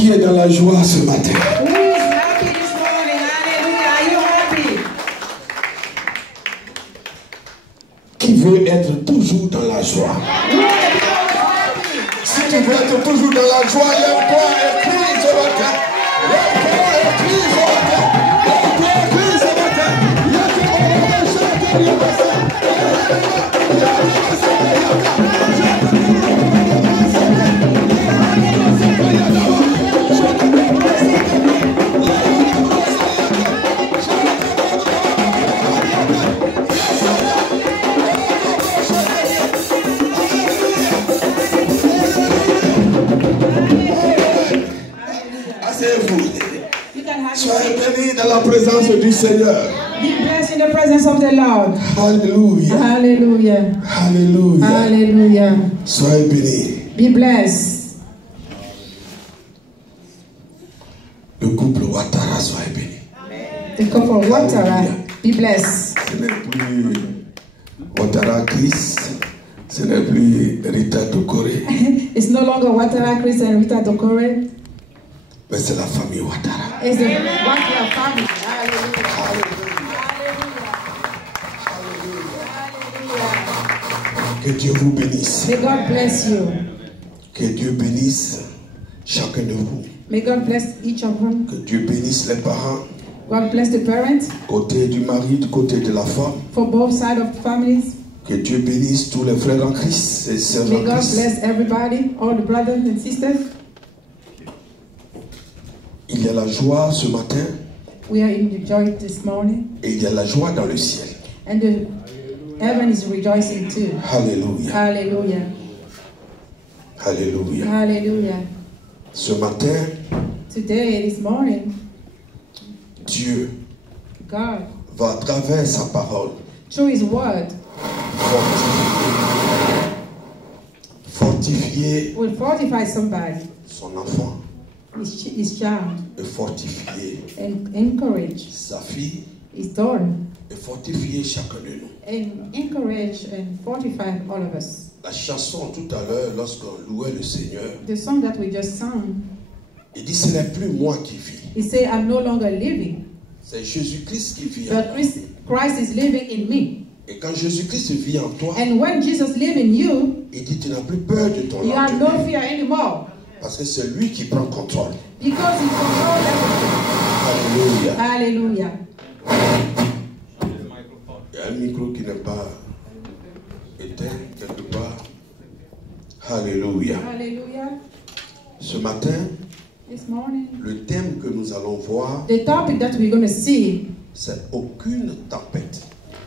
Qui est dans la joie ce matin? Who is happy this morning? Hallelujah. Are you happy? Qui veut être toujours dans la joie? Si tu veux être toujours dans la joie, lève-toi et crie ce matin. Lève-toi et crie ce matin. Lève-toi et crie ce matin. Soyez bénis dans la présence du Seigneur. Be blessed in the presence of the Lord. Alléluia. Hallelujah. Alléluia. Hallelujah. Soyez bénis. Be blessed. Le couple Ouattara, soyez bénis. The couple Ouattara, be blessed. Ce n'est plus Ouattara Chris, ce n'est plus Rita Dokore, It's no longer Ouattara Chris and Rita Dokore. mais c'est la famille Ouattara. It's the Ouattara family. Hallelujah. Que Dieu vous bénisse. May God bless you. Que Dieu bénisse chacun de vous. May God bless each of them. Que Dieu bénisse les parents, God bless the parents côté du mari, du côté de la femme. for both sides of the families. Que Dieu bénisse tous les frères en Christ et sœurs May en God Christ. bless everybody, all the brothers and sisters. Il y a la joie ce matin We are in the joy this morning, et il y a la joie dans le ciel. and the heaven is rejoicing too. Alléluia. Hallelujah. Alléluia. Hallelujah. Ce matin, Today, this morning, Dieu God, va à travers sa parole through His Word, fortifier will fortify somebody, son enfant his child, et fortifier and encourage sa fille his daughter, et fortifier chacun de nous. and encourage and fortify all of us. La chanson tout à l'heure, lorsqu'on louait le Seigneur, The song that we just sang, il dit ce n'est plus moi qui vis, He said, I'm no longer living, c'est Jésus-Christ qui vit en but moi. Christ is living in me. Et quand Jésus-Christ vit en toi, And when Jesus lives in you, il dit tu n'as plus peur de ton you have lendemain, no fear anymore, parce que c'est lui qui prend contrôle. because He controls everything. Alléluia. Hallelujah. Il y a un micro qui n'est pas éteint quelque part. Alléluia. Hallelujah. Ce matin, This morning, le thème que nous allons voir, the topic that we're going to see, c'est aucune tempête.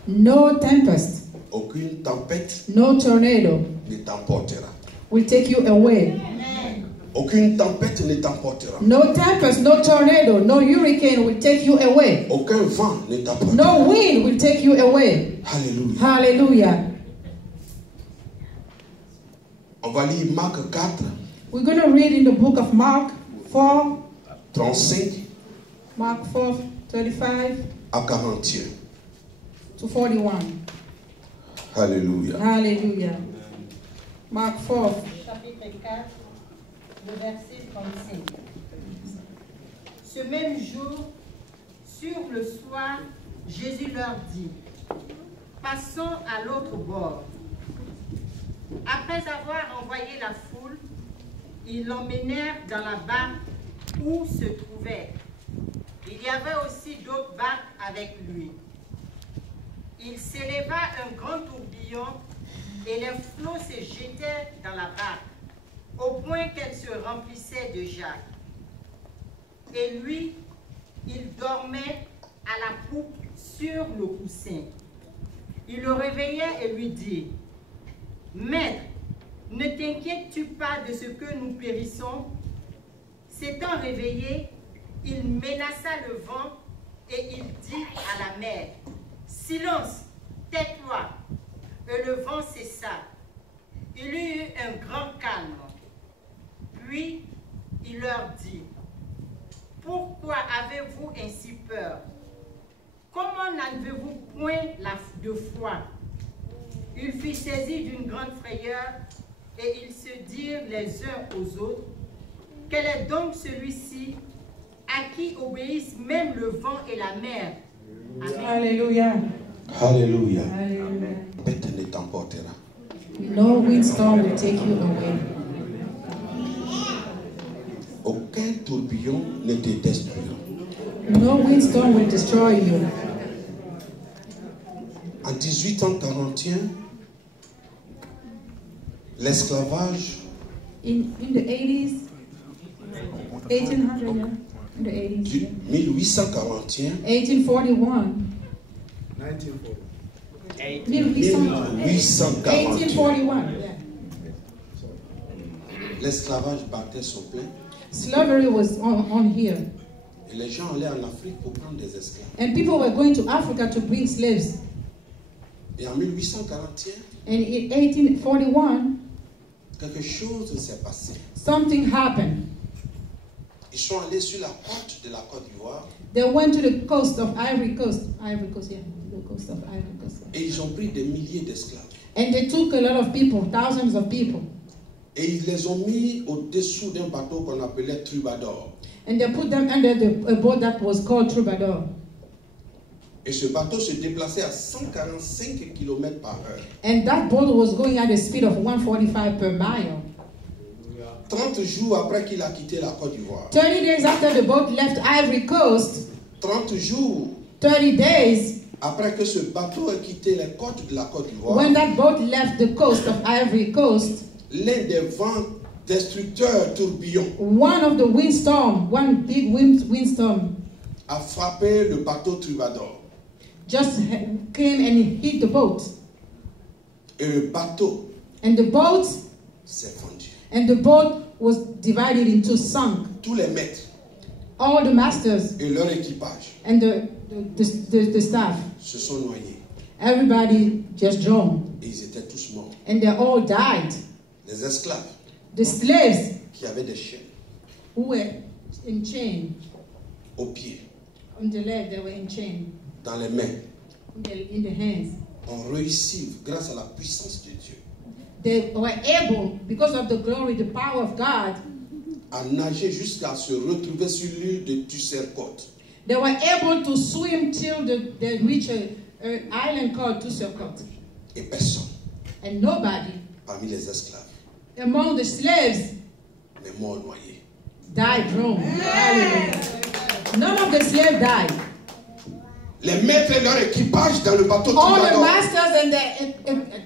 no tempest, Aucune tempête no tornado ne t'emportera. will take you away. Aucune tempête ne t'emportera. No tempest, no tornado, no hurricane will take you away. Aucun vent ne t'emportera. No wind will take you away. Alléluia. Hallelujah. On va lire Marc 4, We're going to read in the book of Mark 4, 35 Mark 4, 35 à 41. to 41. Alléluia. Hallelujah. Mark 4. Chapitre 4, le verset 35. Ce même jour, sur le soir, Jésus leur dit, passons à l'autre bord. Après avoir envoyé la foule, ils l'emmenèrent dans la barque où se trouvait. Il y avait aussi d'autres barques avec lui. Il s'éleva un grand tourbillon et les flots se jetaient dans la barque, au point qu'elle se remplissait déjà. Et lui, il dormait à la poupe sur le coussin. Il le réveillait et lui dit, « Maître, ne t'inquiètes-tu pas de ce que nous périssons ?» S'étant réveillé, il menaça le vent et il dit à la mer, « Silence, tais-toi !» Et le vent cessa. Il y eut un grand calme. Puis il leur dit, « Pourquoi avez-vous ainsi peur? Comment n'avez-vous point de foi ?» Ils furent saisis d'une grande frayeur et ils se dirent les uns aux autres, « Quel est donc celui-ci à qui obéissent même le vent et la mer? Amen. Hallelujah. Alléluia. Hallelujah. Bête ne t'emportera. No windstorm will take you away. Aucun tourbillon ne te détruira. No windstorm will destroy you. En 1841, l'esclavage In the 80s, 1800, yeah. In the 80s, du yeah. 1841 1841. 1841. l'esclavage battait son plein Slavery was on here. et les gens allaient en Afrique pour prendre des esclaves. And people were going to Africa to bring slaves. Et en 1841, And in 1841, quelque chose s'est passé. something happened. Ils sont allés sur la côte de la Côte d'Ivoire They went to the coast of Ivory Coast. Ivory Coast, yeah. The coast of Ivory Coast. Yeah. et ils ont pris des milliers d'esclaves. And they took a lot of people, thousands of people. Et ils les ont mis au-dessous d'un bateau qu'on appelait Troubadour. And they put them under a boat that was called Troubadour. Et ce bateau se déplaçait à 145 km par heure. And that boat was going at a speed of 145 per mile. 30 jours après qu'il a quitté la Côte d'Ivoire. 30 days after the boat left Ivory Coast, 30 jours 30 days après que ce bateau ait quitté les côtes de la Côte d'Ivoire. when that boat left the coast of Ivory Coast, L'un des vents destructeurs tourbillons one of the windstorm, one big windstorm, a frappé le bateau Troubadour. just came and hit the boat. Et le bateau And the boat, s'est fendu. was divided into sunk. Tous les maîtres All the masters et leur équipage and the staff, se sont noyés. everybody just drowned. Et ils étaient tous morts. And they all died. Les esclaves The slaves qui avaient des chaînes who were in chain, aux pieds, on the leg, they were in chain, dans les mains, in the hands. ont réussi grâce à la puissance de Dieu They were able, because of the glory, the power of God, à nager jusqu'à se retrouver sur l'île de Tussercote. they were able to swim till they reached an island called Tussercote. Et personne And nobody parmi les esclaves among the slaves n'est mort noyé. died drowned. Hallelujah. None of the slaves died. Les maîtres et leur équipage dans le bateau All the Troubadour masters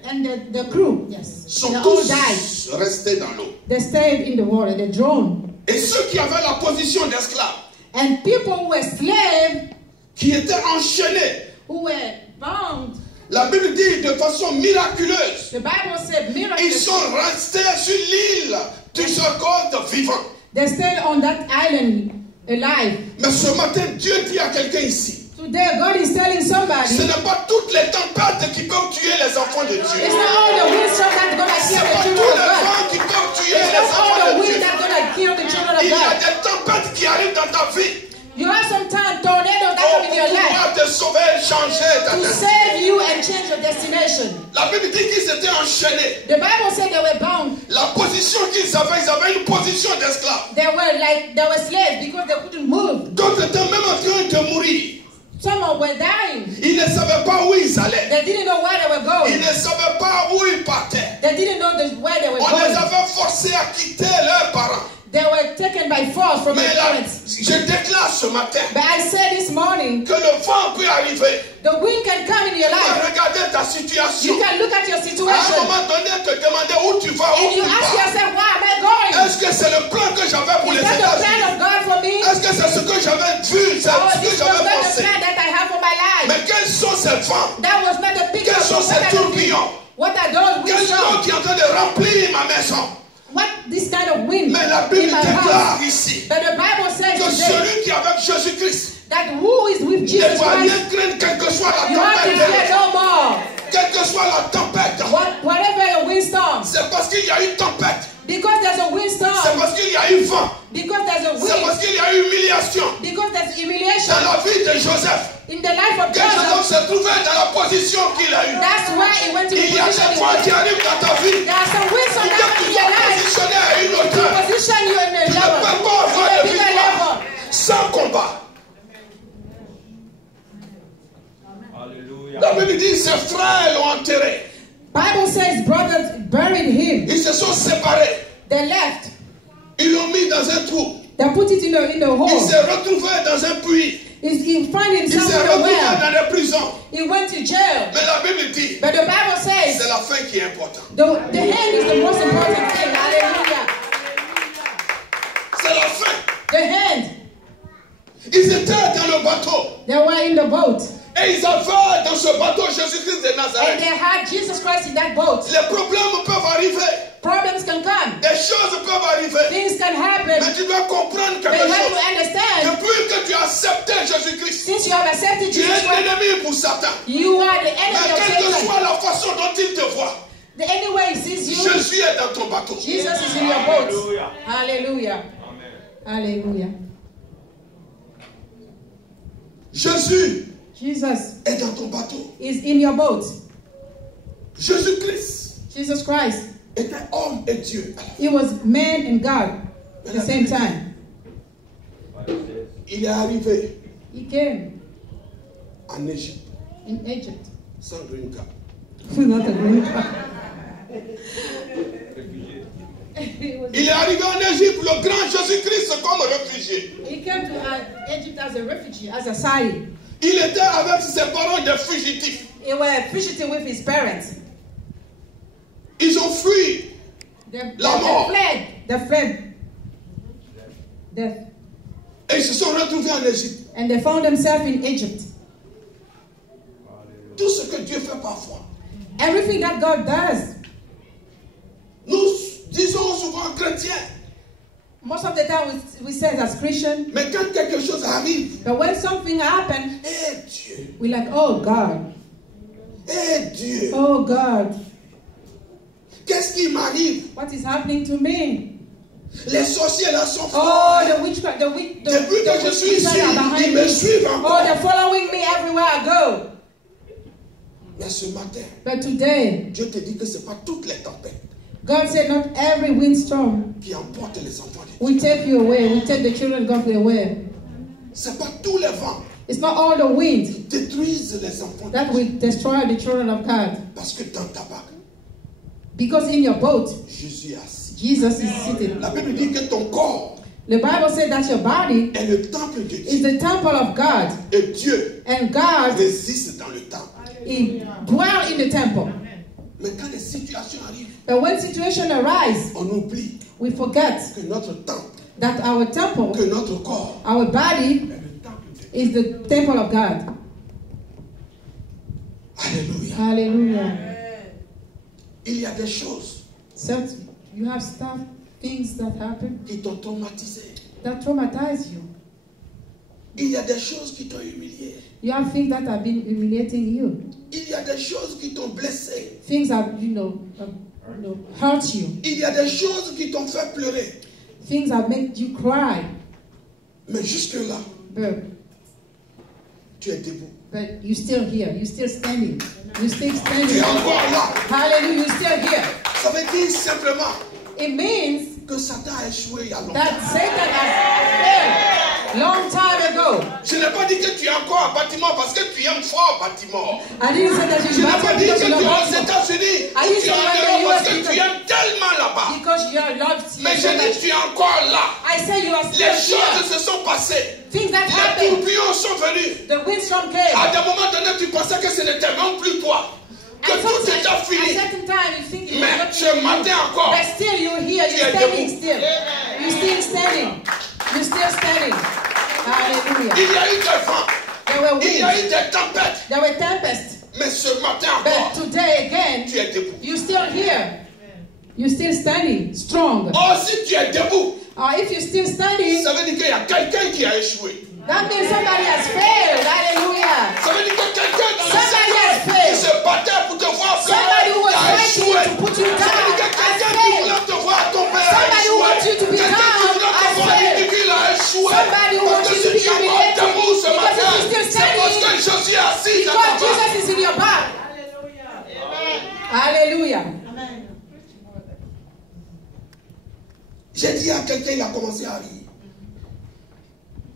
and the crew, yes, sont they all tous died. restés dans l'eau. They stayed in the water. They drowned. Et ceux qui avaient la position d'esclaves, And people who were slaves, qui étaient enchaînés, who were bound, la Bible dit de façon miraculeuse, the Bible said ils miracles. sont restés sur l'île Tussercote vivants. They stayed on that island alive. Mais ce matin, Dieu dit à quelqu'un ici, Today, God is telling somebody, ce n'est pas toutes les tempêtes qui peuvent tuer les enfants de it's Dieu. not all the windstorm that's going to Ce kill n'est the pas children tous of les God. vents qui peuvent tuer It's les not all enfants the de wind Dieu. that's going to kill the children of Il y a God. des tempêtes qui arrivent dans ta vie You have some time tornadoes that come in your pour life pouvoir te sauver, changer ta to destinée. save you and change your destination. La Bible dit qu'ils étaient enchaînés. The Bible said they were bound. La position qu'ils avaient, ils avaient une position d'esclave. They were slaves because they couldn't move. D'autres étaient même en train de mourir. Some were dying. Ils ne savaient pas où ils allaient. They didn't know where they were Ils going. ne savaient pas où ils partaient. They didn't know where they were On les going. avait forcés à quitter leurs parents. They were taken by force from their Mais là, parents. je déclare ce matin But I said this morning, que le vent peut arriver. the wind can come in your life. Regardez ta situation. You can look at your À un situation moment donné, te demander où tu vas, où and you tu ask vas. yourself, where am I going? Est-ce que c'est le plan que j'avais pour Is les that the plan États-Unis? of God for me? Est-ce que c'est ce que j'avais vu, c'est Oh, ce que this was j'avais not the pensé? plan that I have for my life. Mais quels sont ces vents? That was not the picture Quels sont of ces what I was doing. tourbillons? What are those Quel winds vent of? qui est en train de remplir ma maison? What this kind of wind Mais la in Bible my déclare house? ici But the Bible says que today celui qui est avec Jésus-Christ that who is with ne Jesus doit rien Christ, craindre, quelle que soit la you have to fear tempête. no more. Quelle que soit la tempête. Whatever the windstorm, C'est parce qu'il y a eu tempête. because there's a C'est windstorm, parce qu'il y a eu vent. because there's a C'est parce wind, qu'il y a eu humiliation Because there's dans humiliation la vie de Joseph. in the life of Que Joseph Joseph. se trouvait dans la position qu'il a eue. That's why he went to the Il y a position des he fois was. qui arrivent dans ta vie. There are some ways Pour que sometimes tu in your sois life positionné à une to hauteur. position you in a Tu ne level, peux pas avoir in a de bigger victoire level. sans combat. Alléluia. La Bible dit ses frères l'ont enterré. Bible says brothers buried him. Ils se sont séparés. They left. Ils l'ont mis dans un trou. They put it in the Il hole. s'est retrouvé dans un puits. He found Il himself s'est in a retrouvé well. dans des prisons. He went to jail. Mais la Bible dit, But the Bible c'est says la fin qui est importante. the hand is the most important thing. Hallelujah. C'est la fin. The hand. Ils étaient dans le bateau. They were in the boat. Et ils avaient dans ce bateau Jésus-Christ de And Nazareth. they had Jesus Christ in that boat. Les problèmes peuvent arriver. Problems can come. Des choses peuvent arriver. Things can happen. Mais tu dois comprendre But quelque you have to chose. understand, Depuis que tu as accepté Jésus-Christ, since you have accepted tu es Jesus Christ, l'ennemi pour Satan. you are the Mais enemy of quelle que Satan. soit la façon dont il te voit, The only way he sees you, Jésus est dans ton bateau. Jesus is in your boat. Alléluia. Hallelujah. Amen. Hallelujah. Jésus Jesus est dans ton bateau. is in your boat. Jésus-Christ Jesus Christ, était homme et Dieu. he was man and God at the same time. Il est arrivé He came en Égypte in Egypt. sans green card. Not a green card. He was- Il est arrivé en Égypte, le grand Jésus-Christ, comme réfugié. He came to Egypt as a refugee, as a Sai. Il était avec ses parents des fugitifs. He was fugitive with his parents. Ils ont fui. La mort. They fled. Death. Et ils se sont retrouvés en Égypte. And they found themselves in Egypt. Tout ce que Dieu fait parfois. Everything that God does, Nous disons souvent chrétiens. most of the time we say it as Christian, Mais quand quelque chose arrive, but when something happens, eh Dieu, we're like, oh God, eh Dieu, oh God, qu'est-ce qui m'arrive? what is happening to me? Les sorciers là sont Oh, forts. the witchcraft, the Depuis que je suis ici, are behind ils me me. suivent Oh, encore. they're following me everywhere I go. Mais ce matin, But today, Dieu te dit que ce n'est pas toutes les tempêtes God said, not every windstorm qui emportent les enfants de Dieu. will take you away, will take the children of God away. Ce n'est pas tous les vents It's not all the wind qui détruisent les enfants de that Dieu. will destroy the children of God. Parce que dans ta barque, Because in your boat, Jésus est assis. Jesus is seated. La Bible dit que ton corps The Bible said that your body est le temple de is Dieu. the temple of God, Et Dieu and God résiste dans le temple. he dwells in the temple. Mais quand les situations arrivent, But when situations arise, on oublie we forget que notre temple, that our temple, que notre corps our body, est le temple de Dieu. is the temple of God. Alléluia. Hallelujah. Il y a des choses So you have stuff, things that happen qui t'ont traumatisé. that traumatize you. Il y a des choses qui t'ont humilié. You have things that have been humiliating you. Il y a des choses qui t'ont blessé. Things that hurt you. Il y a des choses qui t'ont fait pleurer. Things that make you cry. Mais jusque-là, tu es debout. But you're still here. You're still standing. You're still Tu standing. es encore là. Hallelujah. You're still here. Ça veut dire simplement It means que Satan a échoué il y a longtemps. that Satan has failed long time ago. Je n'ai pas dit que tu es encore à bâtiment parce que tu aimes fort bâtiment. I didn't say that Je you n'ai pas dit que tu es aux love États-Unis I ou didn't tu es say en that Europe parce you que tu aimes tellement là-bas. because you are loved Mais so je dis much. tu es encore là. I say you are Les still choses here. se sont passées. Things that Les happened. tourbillons sont venus. The windstorm came. À des moments donnés, tu pensais que ce n'était même plus toi. Que At tout était at fini. certain time you think it was Mais not ce you. matin encore, But still you're here. Tu You're es standing debout. still. You're still standing. You're still standing. Hallelujah. il y a eu des vents, There were il y a eu winds. des tempêtes. There were tempests. Mais ce matin But encore, today again, tu es debout. you're still here. You're still standing strong. Oh, si tu es debout, If you're still standing, ça veut dire qu'il y a quelqu'un qui a échoué. that means somebody has failed. Hallelujah. Ça veut dire que quelqu'un dans le Somebody has secteur failed. qui se battait pour te voir Somebody who was a fighting échoué. to put you Ça veut dire que down quelqu'un has qui failed. voulait te voir tomber a Somebody who échoué. wants you to be Quelqu'un qui down voulait te has voir failed. ridicule a échoué. somebody who wants you to be humiliated. Because if you're still standing, because Jesus is in your back. Hallelujah. Amen. J'ai dit à quelqu'un, il a commencé à rire.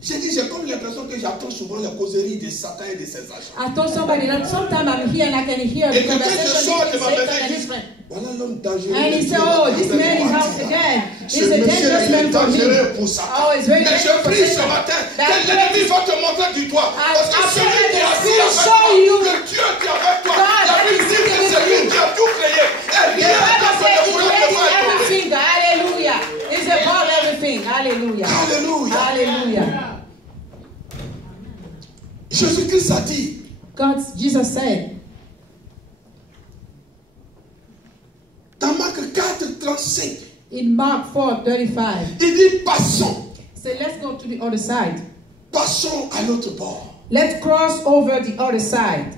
J'ai dit, j'ai comme l'impression que j'attends souvent la causerie de Satan et de ses agents. I told somebody that sometimes I'm here and I can hear the conversation between Satan and his friend. Voilà l'homme dangereux. And he said, oh, this man is out again. He's a dangerous man for me. Oh, it's very dangerous for Satan. Ce Satan. matin, que l'ennemi va te montrer du doigt. Parce que celui qui est assis avec toi, le Dieu qui est avec toi, la Bible dit que c'est lui qui a tout créé. Et rien ne pourra te faire tomber. Hallelujah. It's above everything. Hallelujah. Alléluia. Hallelujah. Jésus-Christ a dit, Jesus said, dans Marc 4:35, in Mark 4:35, il dit passons. so let's go to the other side. Passons à l'autre bord. Let's cross over the other side.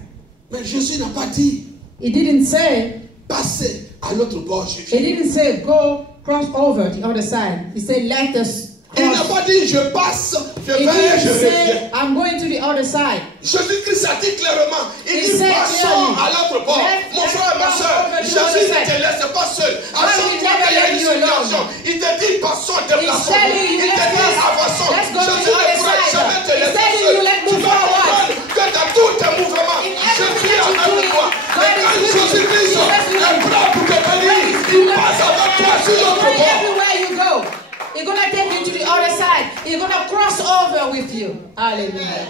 Mais Jésus n'a pas dit He didn't say, passez à l'autre bord. he didn't say go cross over the other side. He said let us Il n'a pas dit je passe, je He vais, didn't je say reviens. I'm going to the other side. Jésus-Christ a dit clairement, il He dit said passons clearly, à l'autre bord. Mon frère, ma soeur, Jésus ne te laisse pas seul. À chaque fois qu'il y a une situation, il te dit passons, déplaçons. Il te dit avançons. Jésus ne pourra jamais te laisser seul. Tu dois comprendre que dans tous tes mouvements, Jésus est avec toi. Et quand Jésus-Christ est prêt pour te bénir, il passe avec toi sur l'autre bord. Everywhere you go, he's going to take you to the other side. He's going to cross over with you. Hallelujah.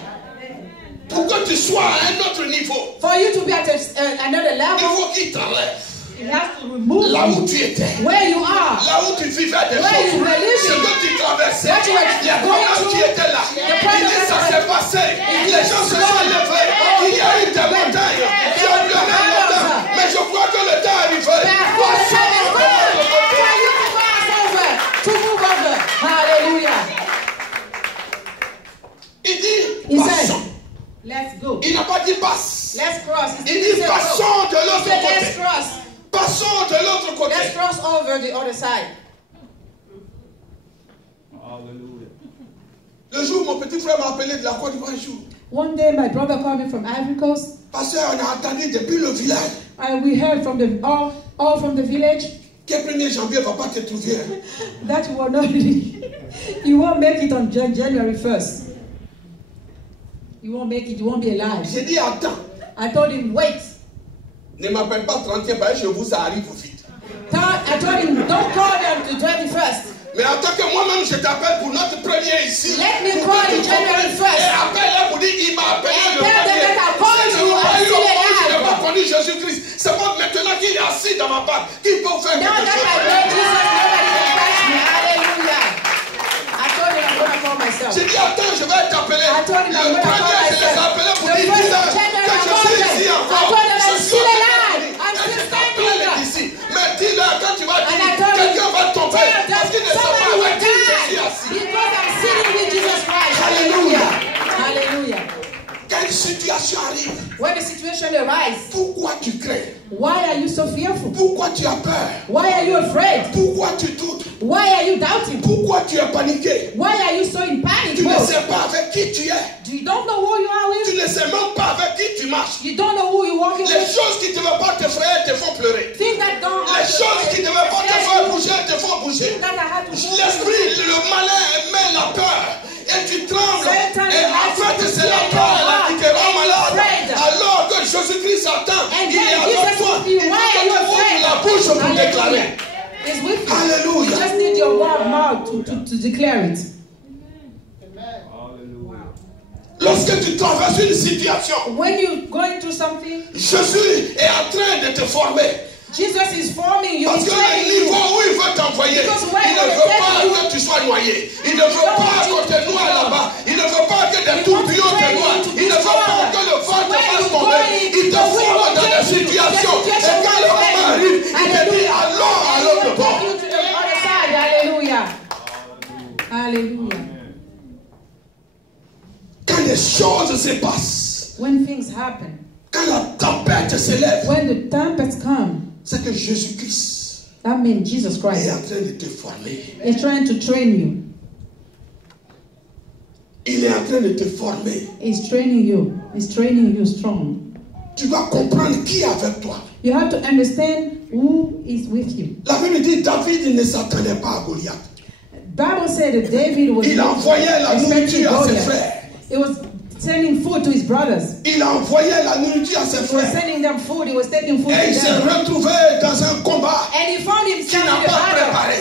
Pour que tu sois à un autre niveau, For you to be at another il level, faut qu'il t'enlève. he has to remove Là où you tu étais, where you are. là où tu vivais des Where choses, you were living, ce que tu traversais, what you were il y a going des gens qui through, étaient là. the Il problem dit ça that s'est passé, les gens se sont levés, il y a eu des montagnes, qui ont pleuré les montagnes, mais je crois que le temps est arrivé. Therefore, the time is gone for you to cross over, to move over. Hallelujah. Il dit, He passons. said, let's go. Il n'a pas dit passe. Let's cross. Il dit, said, passons de He l'autre said, let's côté. cross. Passons de l'autre côté. Let's cross over the other side. Le jour, mon petit frère m'a appelé de la Côte d'Ivoire un jour. One day, my brother called me from Ivory Coast. Pasteur, on a entendu depuis le village And we heard from all from the village que 1er janvier ne va pas te trouver. that you will not, you won't make it on January 1st. You won't make it. You won't be alive. J'ai dit, attends, I told him, wait. ne m'appelle pas 30e, parce que chez vous, ça arrive vite. I told him, don't call them the 21st. Mais en tant que moi-même, je t'appelle pour notre premier ici. Let me pour call que you tu January comprennes. 1st. Et appelle-le pour dire, il m'a appelé And le tell them premier. that I called Si je you n'ai pas and eu still au monde, je n'ai alive. pas connu Jésus-Christ. C'est pas maintenant qu'il est assis dans ma part qu'il peut faire Now quelque that chose. I know Jesus, nobody can touch me. Hallelujah. I told him I'm going to call myself. J'ai dit, attends, je vais t'appeler. I told him I'm Le going to call premier, je les ai myself. appelés pour The dire, first dis-leur of January, que I je called suis them. ici I encore. told them Je I'm suis still au alive. États-Unis. I'm Et still je standing t'appelle here. d'ici. Mais dis-leur, quand tu vas And I dire, told him, quelqu'un va tomber. tell them Parce qu'il ne sait pas somebody will avec qui je suis die assis. because I'm sitting with Jesus Christ. Hallelujah. Hallelujah. Quand une situation arrive, When the situation arises, pourquoi tu crains? why are you so fearful? Pourquoi tu as peur? Why are you afraid? Pourquoi tu doutes? Why are you doubting? Pourquoi tu es paniqué? Why are you so in panic Tu ne mode? sais pas avec qui tu es. You don't know who you are Tu with. ne sais même pas avec qui tu marches. You don't know who you're walking Les with. choses qui ne devaient pas te faire te font pleurer. Things that don't Les choses qui ne devaient pas te faire bouger te font bouger. Things that I had to move. L'esprit, le malin met la peur. Et tu trembles. Satan Et en fait, c'est la peur là qui te rend malade. Alors que Jésus-Christ attend. And Il est then avec Jesus toi. will be, Il why are you faut que tu afraid? ouvres la bouche pour déclarer. It's with you. Hallelujah. You just need your mouth to declare it. Lorsque tu traverses une situation, When you're going through something, Jésus est en train de te former. Jesus is forming you. Parce He's que le training niveau you. où il veut t'envoyer, il Because when ne he veut takes pas you, que tu sois noyé. Il ne veut pas que tes noix là-bas. Il ne veut pas que des tourbillons te noient. Il ne veut pas que le vent te fasse tomber. Il te forme dans des situations. Et quand le moment arrive, il te dit allons à l'autre bord. Take you to the other side. Hallelujah. Hallelujah. Quand les choses se passent, When things happen, quand la tempête s'élève, when the tempests come, c'est que Jésus-Christ that means Jesus est Christ en train de te former. is trying to train you. Il est en train de te former. He's training you. He's training you strong. Tu vas comprendre qui est avec toi. You have to understand who is with you. La Bible dit David ne s'attendait pas à Goliath. Bible said that David was Il envoyait la nourriture à ses frères. He was sending food to his brothers. Il envoyait la nourriture à ses He was frères. sending them food. He was taking food Et il to s'est them. retrouvé dans un combat And he found qu'il himself n'a in a pas battle préparé.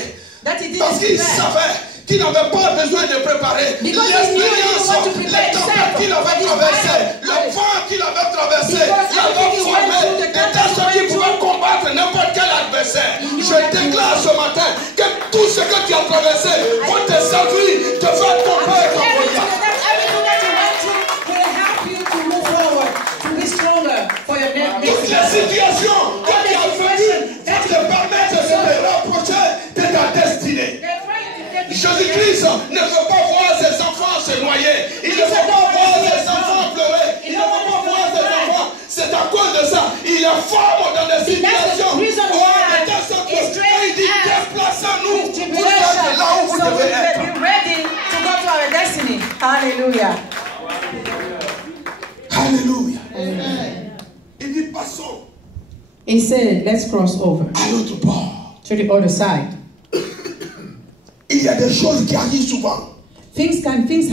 that he Parce didn't qu'il prepare. savait qu'il n'avait pas besoin de préparer. Because he knew he didn't want to L'expérience, prepare les tempêtes qu'il avait traversées, le vent qu'il avait traversé, Because il avait everything he went formé through, the des tempest personnes he qui went pouvaient combattre n'importe quel adversaire. He knew Je that déclare ce matin que tout ce que tu as traversé pour te servir, te faire combattre ton Goliath. Everything that you went through will help you to move forward, to be stronger for your next Toutes les situations que tu as vécues te permettent de te rapprocher de ta destinée. Jésus-Christ ne veut pas voir ses enfants se noyer. Il ne veut pas voir ses enfants pleurer. Il ne veut pas voir ses enfants. C'est à cause de ça. Il est fort dans des situations. De telle sorte que il dit déplaçons-nous pour être là où vous devez être. Be ready to go to our destiny. Hallelujah. Alléluia. Il dit passons He said, let's cross over à l'autre bord. to the other side. Il y a des choses qui arrivent souvent. Things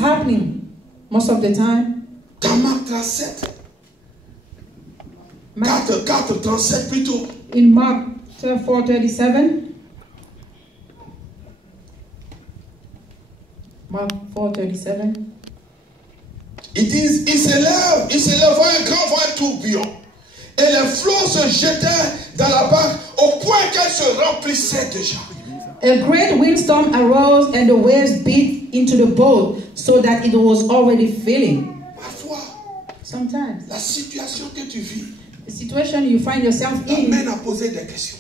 happening most of the time. Dans Marc 37, 4, 37 plutôt. In Mark 4:37. Mark 4:37. Ils disent, il s'élève un grand vent tourbillon. Et les flots se jetaient dans la barque au point qu'elle se remplissait déjà. A great windstorm arose and the waves beat into the boat so that it was already filling. Parfois, Sometimes la situation que tu vis the situation you find yourself in, t'amène à poser des questions.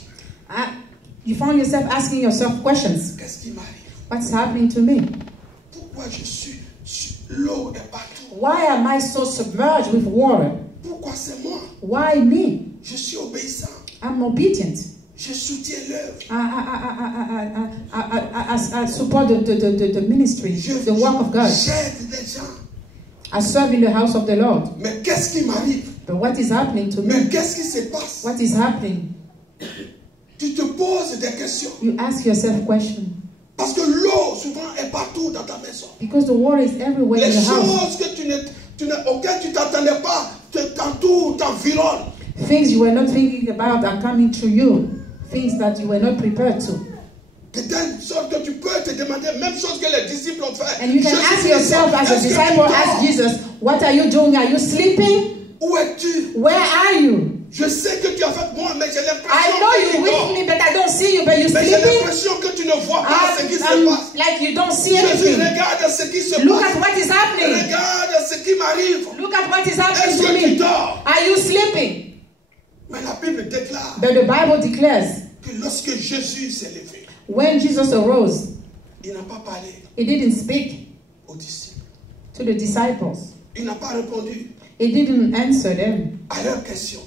you find yourself asking yourself questions. Qu'est-ce qui m'arrive? What's happening to me? Pourquoi je suis l'eau est partout? Why am I so submerged with water? Pourquoi c'est moi? Why me? Je suis obéissant. I'm obedient. Je soutiens l'œuvre. I support the ministry, the work of God. J'aide les gens. I serve in the house of the Lord. Mais qu'est-ce qui m'arrive? But what is happening to Mais me? qu'est-ce qui se passe? What is happening? Tu te poses des questions. You ask yourself questions. Parce que l'eau, souvent, est partout dans ta maison. Because the water is everywhere in Les the house. choses que auxquelles tu ne t'attendais pas t'entourent, t'environnent. Things you were not thinking about are coming to you. Things that you were not prepared to. De telle sorte que tu peux te demander, même chose que les disciples ont fait. And you can ask yourself as a disciple, ask Jesus, what are you doing? Are you sleeping? Où es-tu? Where are you? Je sais que tu as fait moi, mais j'ai l'impression I know que you're tu with dors. me, but I don't see you, but you're Mais j'ai sleeping. l'impression que tu ne vois pas ce qui se passe. Like you don't see Jésus, anything. regarde ce qui se Look passe. at what is happening. Regarde ce qui m'arrive. Look at what is happening Est-ce to que tu me. dors? Are you sleeping? Mais la Bible déclare But the Bible declares, que lorsque Jésus s'est levé, when Jesus arose, il n'a pas parlé he didn't speak aux disciples. to the disciples. Il n'a pas répondu He didn't answer them à leurs questions.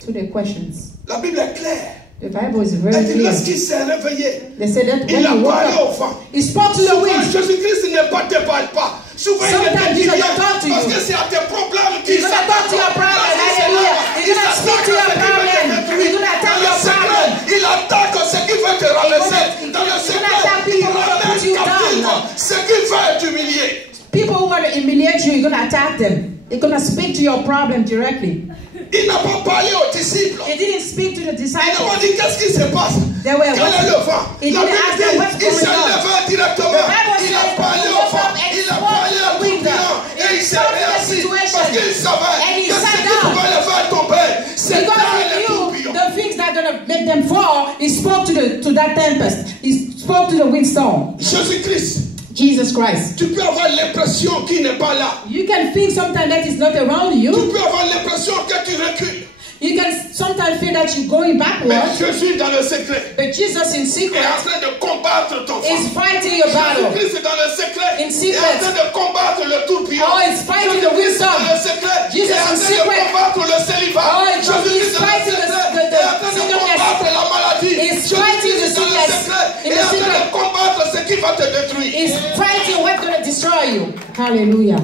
to their questions. La Bible est claire. The Bible is Elle very dit clear. lorsqu'il s'est réveillé, They said that when il a he woke parlé up, au vent. he spoke to the Souvent, wind. Jésus-Christ ne te parle pas. Souvent, il Sometimes te dit Jesus rien don't talk to parce you. que c'est à tes problèmes qu'il He's gonna talk to your problem. Hallelujah. He's gonna speak to your problem. He's gonna attack your problem. Il attaque ce qui veut te rabaisser. Dans le he's gonna secret, attack il people who wanna ramène put you captif down. ce qui veut t'humilier. People who want to humiliate you, you're going to attack them. They're going to speak to your problem directly. Il n'a pas parlé aux disciples. He didn't speak to the Il n'a disciples. pas dit qu'est-ce qui se passe. They were Quel est le vent? He La didn't Bible ask them what's dit, il s'est going on. levé directement. The Bible Il a says parlé he au woke vent. up and Il a spoke parlé to à the tout wind. client. Et He il s'est spoke to the réassis. situation. Parce qu'il savait And he que ce sat qui down. pouvait le faire tomber, c'est Because dans he les knew tourbillons. the things that are going to make them fall, he spoke to that tempest. He spoke to the windstorm. Jésus-Christ, Jesus Christ. tu peux avoir l'impression qu'il n'est pas là. You can think sometimes that is not around you. Tu peux avoir l'impression que tu recules. You can sometimes feel that you're going Mais backwards. Jésus, dans le secret, But Jesus in est secret en train de combattre ton is sang. fighting your battle. Jésus-Christ, dans le secret, In est secret. en train de combattre le tourbillon. Oh, he's fighting the Jésus-Christ, wisdom. dans le secret, Jesus est en in train de secret. combattre le célibat. Oh, he's Jésus-Christ, dans le fighting the secret, est en train de sickness. combattre la maladie. He's fighting the Jésus-Christ, dans le sickness. secret, In est the en train de secret. combattre ce qui qui va te détruire. Is fighting what's going to destroy you. Hallelujah.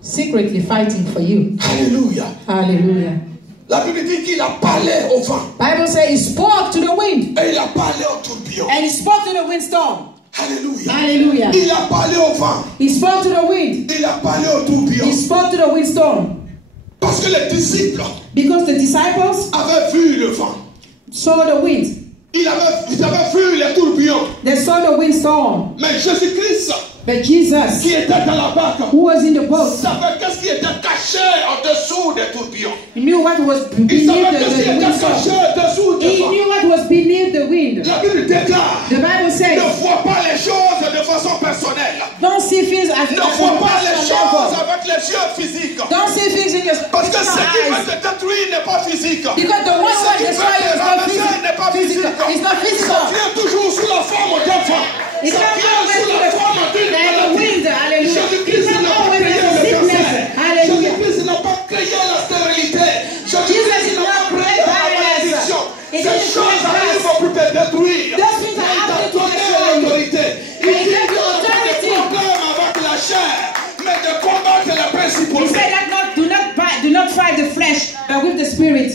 Secretly fighting for you. Alléluia. Hallelujah. La Bible dit qu'il a parlé au vent. Bible says he spoke to the wind. Et il a parlé au tourbillon. And he spoke to the windstorm. Alléluia. Hallelujah. Il a parlé au vent. He spoke to the wind. Il a parlé au tourbillon. He spoke to the windstorm. Parce que les disciples Because the disciples avaient vu le vent. saw the wind. Ils avaient vu les tourbillons. They saw the windstorm. Mais Jésus-Christ, But Jesus, qui était dans la barque, who was in the boat, savait qu'est-ce qui était caché en dessous des tourbillons. he knew what was Il beneath savait qu'est-ce qui the était caché windstorm. en dessous des He vents. knew what was beneath the wind. La Bible déclare, The Bible ne says, vois pas les choses de façon personnelle. don't see things as Ne vois pas les choses level. avec les yeux physiques. Don't see things in your Parce que physical ce qui va eyes. te détruire n'est pas physique. Because the one who Ce will qui destroy va you te is not ramasser n'est pas physical. physique. It's not Ça physical. vient toujours sous la forme d'un vent. It's Ça not vient sous always la forme d'une like a maladie. wind. Hallelujah. Jésus-Christ It's n'a not pas always créé like a le sickness. cancer. Hallelujah. Jésus-Christ n'a pas créé la stérilité. Jesus Jésus-Christ did n'a pas not créé create la barrenness. malédiction. He Ces didn't choses create arrivent us. pour te détruire. Those things are Il t'a happening to donné destroy you. l'autorité. Il And he dit gave you que pas de authority. problème avec la chair, mais de combattre les He principautés. said that do not fight the flesh, but with the spirit.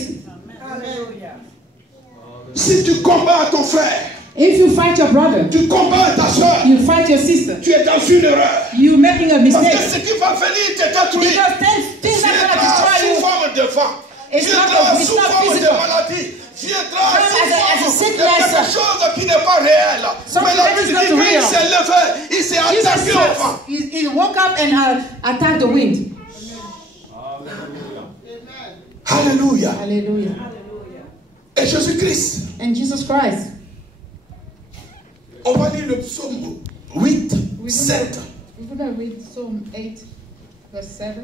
Si tu combats ton frère, If you fight your brother, tu combats ta soeur, you fight your sister, tu es dans une erreur. you're making a Parce que mistake. ce qui va venir te détruire, Because things are going to viendra destroy sous you. forme de vent, It's viendra not sous forme de physical. maladie, viendra Come sous as a forme de sickness. quelque chose qui n'est pas réel. Something Mais la that is Bible not dit qu'il real. s'est levé, il s'est attaqué Jesus au vent. he woke up and attacked the wind. Alléluia. Hallelujah. Et Jésus-Christ, And Jesus Christ. on va lire le psaume 8, 7. We're going to read Psalm 8, verse 7.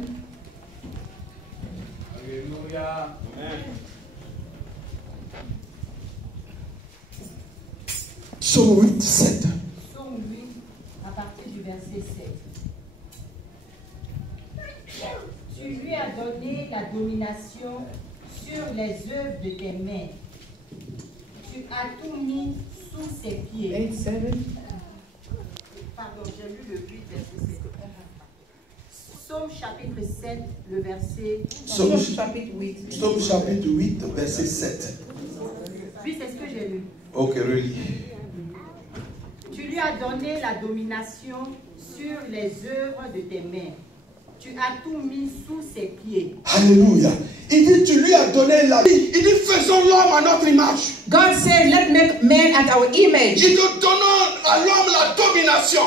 Alléluia. Psaume 8, 7. Psaume 8, à partir du verset 7. Tu lui as donné la domination sur les œuvres de tes mains. Tu as tout mis sous ses pieds. 8, 7. Pardon, j'ai lu le 8, verset 7. Psaume chapitre 7, le verset. Psaume chapitre 8. Psaume chapitre 8, verset 7. Oui, c'est ce que j'ai lu. Ok, relis. Tu lui as donné la domination sur les œuvres de tes mains. Tu as tout mis sous ses pieds. Alléluia. Il dit, tu lui as donné la vie. Il dit, faisons l'homme à notre image. God said, let's make man at our image. Il dit, donnons à l'homme la domination.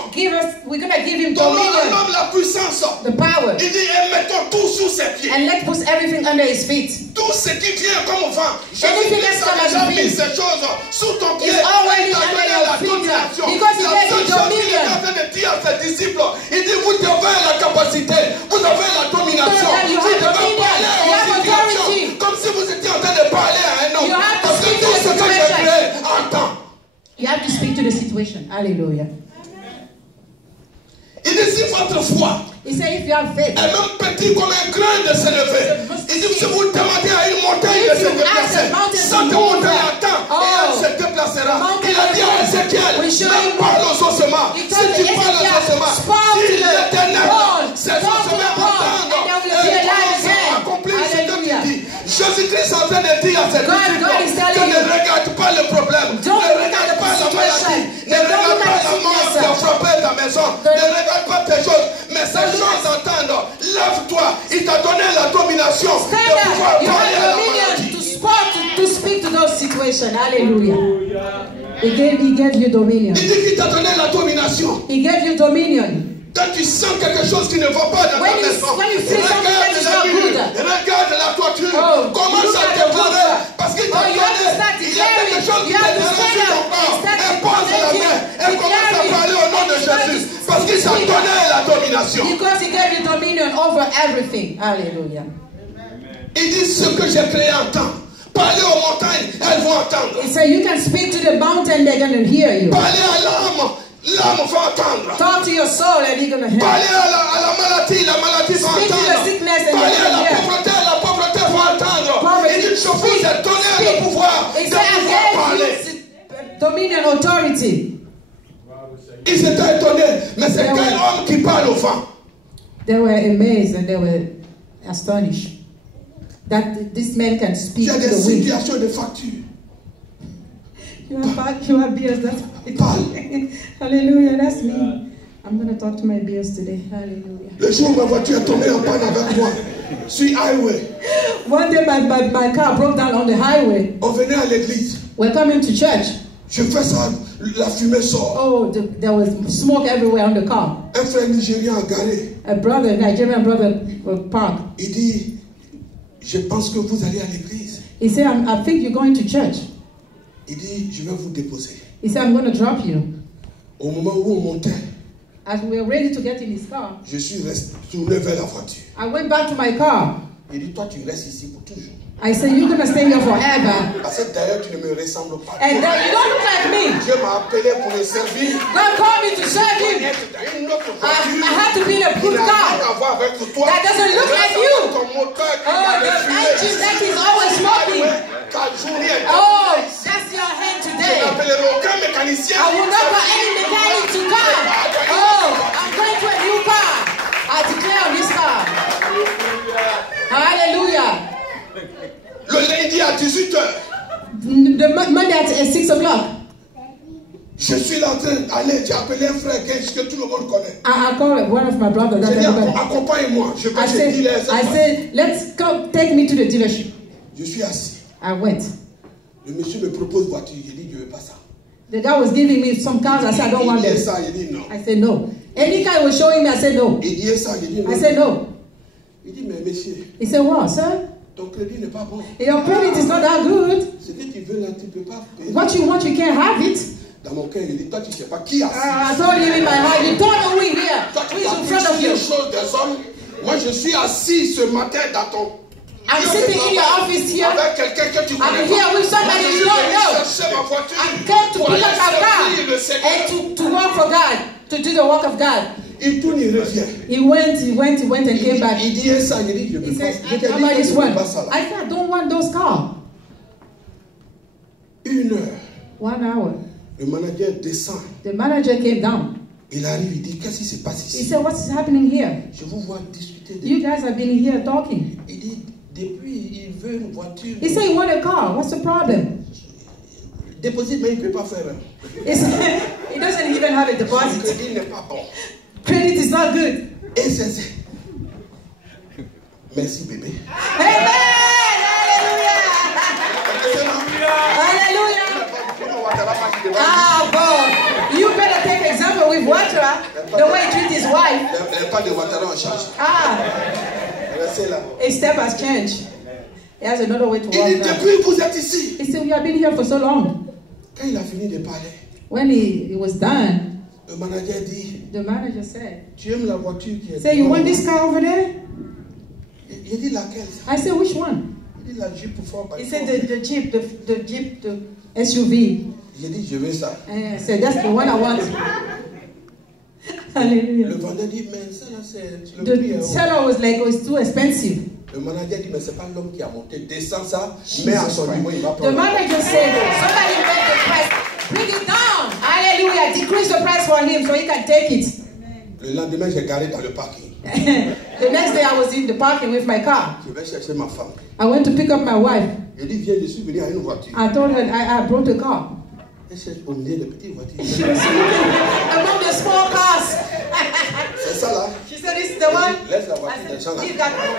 We're going to give him Donnons à dominion, l'homme la puissance. the power. Il dit, et mettons tout sous ses pieds. And let's put everything under his feet. Tout ce qui vient comme vent. Anything Jésus-Christ that's a déjà come as mis a ces choses sous ton pied. It's already Il t'a under donné your la feet, domination. because he La gave seule you chose qu'il est dominion. en train de dire à ses disciples, il dit, vous avez la capacité, vous avez la domination. So that you Vous have devez dominion, parler you aux have situations authority. comme si vous étiez en train de parler à un homme. You have to Parce que speak to tout the ce que j'ai situation. créé entend. You have to speak to the situation. Hallelujah. Il dit, si votre foi He said, if you have faith, est même petit comme un grain de s'élever, il dit, si vous demandez à une montagne de se déplacer, cette montagne attend et elle se déplacera. Il a dit à Ézéchiel, même parle aux ossements. Si tu parles aux ossements, dis l'Éternel, ces ossements entendent et vont accomplir ce que tu dis. Jésus-Christ est en train de dire à ses disciples que ne regarde pas le problème, ne regarde pas la maladie, ne regarde pas la mort qui a frappé ta maison, ne regarde pas tes choses, mais ces choses entendent. Lève-toi, il t'a donné la domination de stand pouvoir up. You parler à la have maladie. dominion to speak to those situations. Hallelujah. He gave you dominion. Il dit qu'il t'a donné la domination. He gave you dominion. Quand tu sens quelque chose qui ne va pas dans ta When maison, you feel something that regarde is la not mur, good. regarde la toiture, Oh, commence look à at the déclarer, roof. parce qu'il t'a Oh, you have to donné, start il y a quelque declaring. chose qui You have to t'intéresse stand sur ton up corps, and start et pose la main, et commence à declaring. parler au nom de And start Jésus, to parce qu'il t'a speak. donné la domination. Because he gave you dominion over everything. Hallelujah. Il dit ce que j'ai créé entend. Parlez aux montagnes, elles vont entendre. He said you can speak to the mountain, they're going to hear you. Parlez à l'âme, l'âme va entendre. Talk to your soul and he's going to hear. Parlez à la maladie, la maladie va Speak to entendre. the sickness and Parlez à la hear. pauvreté va entendre. Poverty, Il dit, je vous ai donné le pouvoir He de said, pouvoir I parler. gave you dominion, authority. Ils étaient étonnés. Mais c'est quel homme qui parle au vent? They were amazed and they were astonished that this man can speak Il y a to des the wind. situations de facture. You have beers, that's Hallelujah, that's me. I'm going to talk to my beers today. Hallelujah. Le jour où ma voiture est tombée en panne avec moi, sur highway. One day my car broke down on the highway. On venait à l'église. We're coming to church. Je fais ça, la fumée sort. Oh, there was smoke everywhere on the car. Un frère nigérien a garé. A Nigerian brother parked. Il dit, je pense que vous allez à l'église. He said, I think you're going to church. Il dit, je vais vous déposer. He said, I'm going to drop you. Au moment où on montait, As we were ready to get in his car, je suis retourné vers la voiture. I went back to my car. Il dit, toi tu restes ici pour toujours. I said, you're going to stay here forever. Parce que d'ailleurs tu ne me ressembles pas. And then you don't look like me. Dieu m'a appelé pour le servir. God called me to serve him. I had to be in a good car. That doesn't look like you. Oh, the engine that is always smoking. Oh, that's your hand today. I will not call any mechanic to come. Oh, I'm going to a new car. I declare on this car. Hallelujah. Le lundi à 18h. The Monday at 6 o'clock. Je suis là en train d'aller, j'ai appelé un frère que tout le monde connaît. I called one of my brothers. J'ai dit, accompagne-moi. Je vais chez le dealer. I said, let's come, take me to the dealership. Je suis assis. I went. Le monsieur me propose voiture. J'ai dit, je ne veux pas ça. The guy was giving me some cars. I said, I don't want them. Il dit non. I said, no. Any guy was showing me, I said, no. Il dit ça, il dit non. I said, no. Il dit, mais monsieur. He said, what, sir? Ton crédit n'est pas bon. Your credit is not that good. Ce que tu veux là, tu ne peux pas payer. What you want, you can't have it. Dans mon cœur, il dit, toi, tu ne sais pas qui a I told you in my heart, you don't know who is here. Who is in front of you? Choses des hommes. Moi, je suis assis ce matin dans ton... I'm sitting in your office here. Avec quelqu'un que tu connais. I'm here with somebody you don't know. I came to pick up my car and to work for God, to do the work of God. Il tourne, il revient. He went and came back. Il dit ça, il dit, je He veux pas. said, how about this one? I said, I don't want those cars. 1 heure. 1 hour. Le manager descend. The manager came down. Il arrive, il dit, qu'est-ce qui se passe ici? He said, what's happening here? Je vous vois discuter. You guys have been here talking. Il dit, depuis, il veut une voiture. He said, you want a car. What's the problem? Déposit, mais il ne peut pas faire. He doesn't even have a Son deposit. crédit n'est pas bon. Credit is not good. Et c'est... Merci, bébé. Amen! Hallelujah! Ah, boy. You better take example with Watara, the way he treats his wife. Il n'y a pas de Ouattara en charge. Ah, Restez là. his step has changed. He has another way to Il dit, walk now. depuis vous êtes ici. He said, we have been here for so long. Quand il a fini de parler, When he was done, le manager dit, the manager said, tu aimes la voiture qui est... say, you want this car over there? Il dit laquelle? I said, which one? Il dit la Jeep 4x4. He said, the Jeep, the SUV. J'ai dit, je veux ça. And I said, that's the one I want. Hallelujah. Le vendeur dit, mais ça là, c'est le prix. The seller was like, oh, it's too expensive. Le manager dit, mais c'est pas l'homme qui a monté. Descends ça, mets à son niveau, il va The prendre. manager said, somebody make the price, bring it down. Hallelujah. Decrease the price for him so he can take it. Le lendemain, j'ai garé dans le parking. The next day I was in the parking with my car. Je vais chercher ma femme. I went to pick up my wife. Je dis, viens, je suis venu à une voiture. I told her I brought a car. Elle cherche au milieu des petites voitures. She was looking among the small cars. C'est ça là. She said, this is the one. Laisse la voiture des gens là. Leave that one.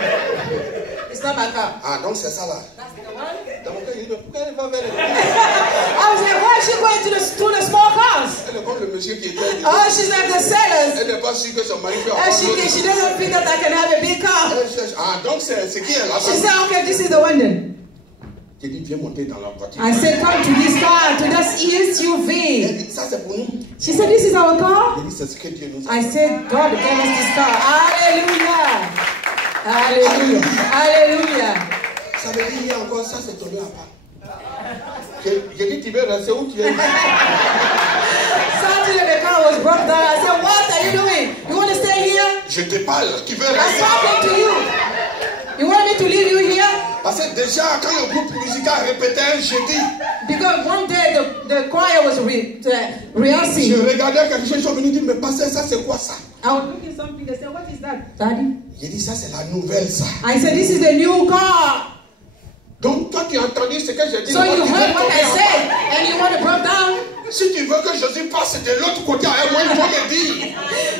It's not my car. Ah, donc c'est ça là. That's the one. Dans mon cœur, je dis, mais pourquoi elle va vers les petits? I was like, why is she going to the small cars? Elle est comme le monsieur qui était. Oh, she's like the sellers. Elle n'est pas sûre que son mari peut And avoir she doesn't think that I can have a big car. Elle cherche. Ah, donc c'est qui est là? She said, okay, this is the one then. J'ai dit, viens monter dans la voiture. I said, come to this car, to this Elle SUV. dit, ça c'est pour nous. She said, this is our car? J'ai dit, c'est ce que Dieu nous a. I said, God gave us this car. Hallelujah. Hallelujah. Hallelujah. Ça veut dire, hier encore, ça c'est tombé à part. J'ai dit, tu veux rester où tu es? Saturday the car was broke down. I said, what are you doing? You want to stay here? Je te parle, tu veux I'm rester? talking to you. You want me to leave you here? Parce que déjà, quand le groupe musical répétait un jeudi, because one day the choir was rehearsing. Je regardais quelque chose, ils sont venus dire, mais pasteur, ça c'est quoi ça? I was looking at something, they said, what is that, Daddy? J'ai dit, ça c'est la nouvelle ça. I said, this is the new car. Donc toi tu as entendu ce que j'ai dit. So you heard what I said, and you want to break down? Si tu veux que Jésus passe de l'autre côté avec moi, il faut me dire.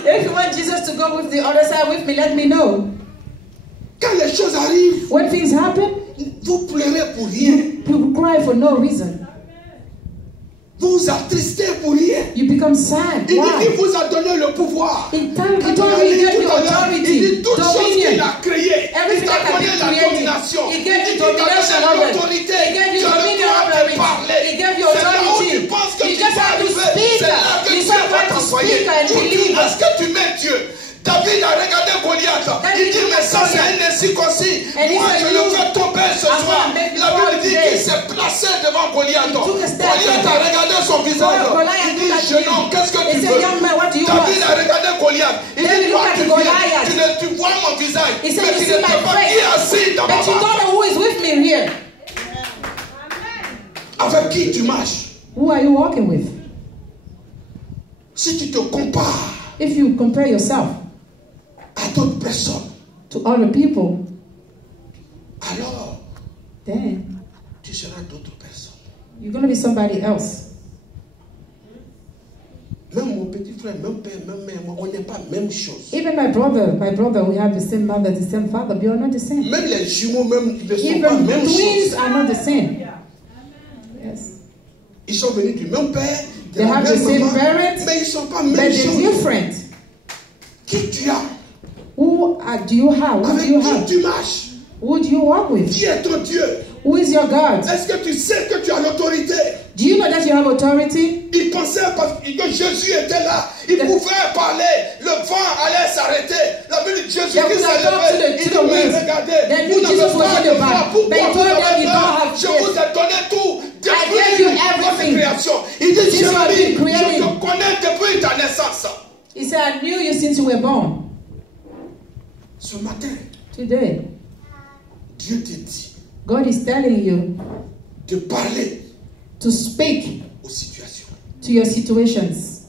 If you want Jesus to go with the other side with me, let me know. Quand les choses arrivent, when things happen, vous pleurez pour rien. You cry for no reason. Vous vous attristez pour rien. You become sad. Il dit qu'il vous a donné le pouvoir. He told you authority. Il dit toutes choses qu'il a créées. Il t'a donné la domination. He gave you Il t'a donné l'autorité. He gave you dominion over it. He gave you authority. You just have to speak. You just have to speak and believe. Est-ce que tu mets Dieu? David a regardé Goliath. Il dit, mais ça c'est un incirconcis. Moi je le fais tomber ce soir. La Bible dit qu'il s'est placé devant Goliath. Goliath a regardé son visage. Il dit, jeune homme, qu'est-ce que tu veux? David a regardé Goliath. Il dit, toi tu viens, tu vois mon visage. Mais tu ne sais pas qui est assis dans ma barque. Avec qui tu marches? Who are you walking with? Si tu te compares, if you compare yourself à d'autres personnes, to other people, alors then tu seras d'autres personnes. You're going to be somebody else. Même mon petit frère, même père, même mère, on n'est pas la même chose. Even my brother, we have the same mother, the same father, but we are not the same. Même les jumeaux, même ils ne sont pas Even la même chose. twins are not the same. Yes. Ils sont venus du même père, de they la have même the same maman, parents, mais ils ne sont pas la but même they're chose. different. Qui tu as? Who do you have? Who Avec do you qui have? tu marches? Who do you walk with? Qui est ton Dieu? Who is your God? Est-ce que tu sais que tu as l'autorité? Do you know that you have authority? Il pensait parce que Jésus était là. Il pouvait parler. Le vent allait s'arrêter. La Bible dit Jésus qui s'est levé. Il dit, mais regardez, vous n'avez pas de foi. Pourquoi vous n'avez pas? Je vous ai donné tout. Depuis votre création. Il dit, Jérémie, je te connais depuis ta naissance. He said, I knew you since you were born. Ce matin, today, Dieu te dit, God is telling you de parler to speak aux situations. To your situations.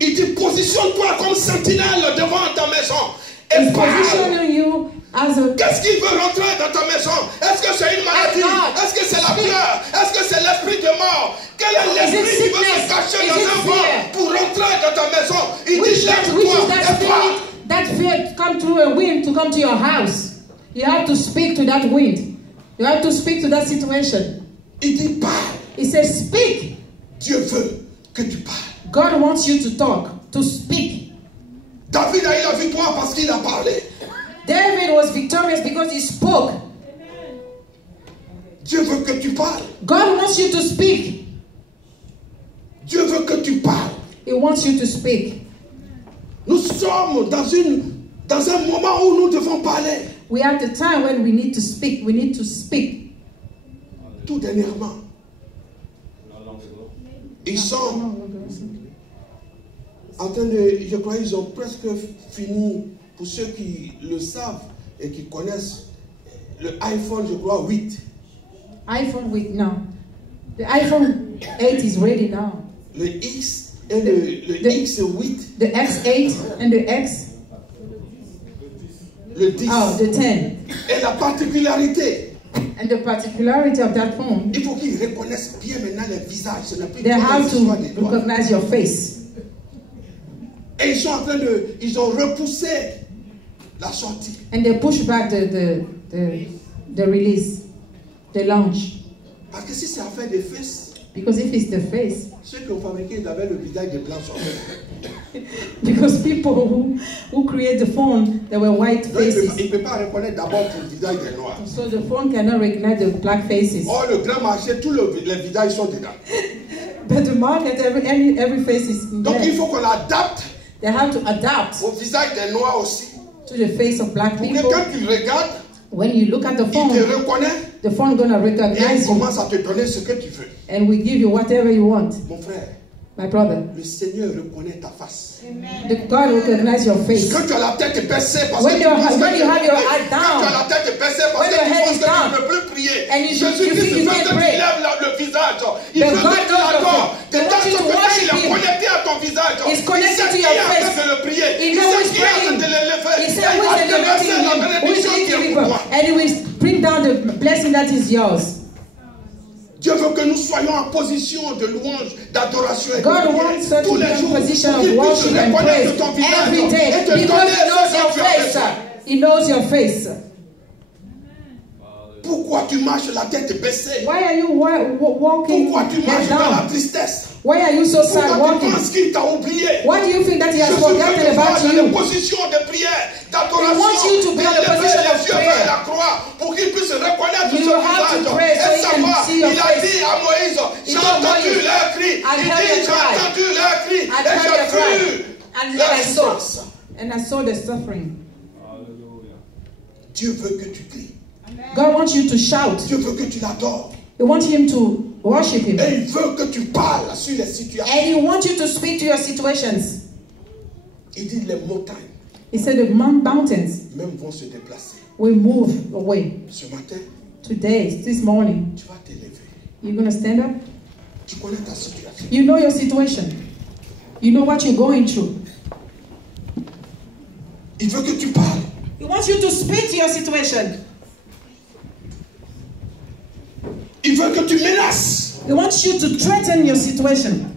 Il dit, positionne-toi comme sentinelle devant ta maison. Et parle. You as a... Qu'est-ce qui veut rentrer dans ta maison? Est-ce que c'est une maladie? Est-ce que c'est la peur? Est-ce que c'est l'esprit de mort? Quel est l'esprit qui veut se cacher dans un vent pour rentrer dans ta maison? Il dit, lève-toi et parle. That fear come through a wind to come to your house. You have to speak to that wind. You have to speak to that situation. Il dit, parle. He says, speak. Dieu veut que tu parles. God wants you to talk, to speak. David a eu la victoire parce qu'il a parlé. David was victorious because he spoke. Dieu veut que tu parles. God wants you to speak. Dieu veut que tu parles. He wants you to speak. Nous sommes dans un moment où nous devons parler. We are at the time when we need to speak. We need to speak. Tout dernièrement, ils sont en train de, je crois ils ont presque fini, pour ceux qui le savent et qui connaissent, le iPhone, je crois, 8. iPhone 8 now. The iPhone 8 is ready now. Le X et le X8. The X8 and the X. Le 10. Oh, the 10. Et la particularité. And the particularity of that phone. Il faut qu'ils reconnaissent bien maintenant les visages. Ce n'est plus they have to recognize your face. Et ils sont en train de, ils ont repoussé la sortie. And they push back the release, the launch. Parce que si c'est affaire des fesses. Because if it's the face. Ceux qui ont fabriqué, ils avaient le visage de blanc sur eux. Because people who create the phone, they were white faces. Il ne peut pas reconnaître d'abord le visage des noirs. So the phone cannot recognize the black faces. Or le grand marché, tous les visages sont dedans. But the market, every face is in Donc there. il faut qu'on adapte. They have to adapt au visage des noirs aussi. To the face of black people. Pour que quand tu regardes, when you look at the phone, il te reconnaît. The phone gonna recognize et il commence à te donner ce que tu veux. And we give you whatever you want. Mon frère. My brother, le Seigneur reconnaît ta face. God recognizes your face. Quand tu as la tête baissée parce When que you have your head quand tu as down, la tête baissée parce when que your tu head penses is que tu down, ne peux plus prier. and you Jésus-Christ think you veut can't que tu pray. lèves le visage. Il But veut God que tu knows l'adores. He De wants telle you to sorte que quand il worship est Him. connecté à ton visage, He's il connected sait to qui your est en train face. de le prier. He Il knows sait He's qui est en train praying. de l'élever. He Et said, il who va is te verser la elevating him? Who is bénédiction qui lifting est him pour up? toi. And he will bring down the blessing that is yours. Dieu veut que nous soyons en position de louange, d'adoration et de God prière wants us to tous be les in jours position pour of qu'il puisse worship and reconnaître praise ton visage every day et te because donner He knows ce your que tu as face. besoin. He knows your face. Pourquoi tu marches la tête baissée? Why are you walking Pourquoi tu marches head dans la down? tristesse? Why are you so sad Pourquoi tu walking? penses qu'il t'a oublié? Why do you think that He has Je veux forgotten que tu about sois dans you? une position de prière, He d'adoration, wants you to be in a d'élever position les of yeux prayer. vers la croix pour qu'il puisse reconnaître You son have to visage pray so et he can savoir. see your Il a face. dit à Moïse, j'ai told entendu Moses, leur cri. I've Il heard dit, their j'ai cry. entendu leur cri I've et heard j'ai their cry. vu And leur I saw. souffrance. And I saw the suffering. Dieu veut que tu cries. God wants you to shout. Dieu veut que tu l'adores. He wants Him to worship Him. Et il veut que tu parles sur les situations. And He wants you to speak to your situations. Il dit les montagnes He said the mountains même vont se déplacer. will move away. Ce matin, Today, this morning, tu vas t'élever. you're going to stand up. Tu connais ta situation. You know your situation. You know what you're going through. Il veut que tu parles. He wants you to speak to your situation. Il veut que tu menaces. He wants you to threaten your situation.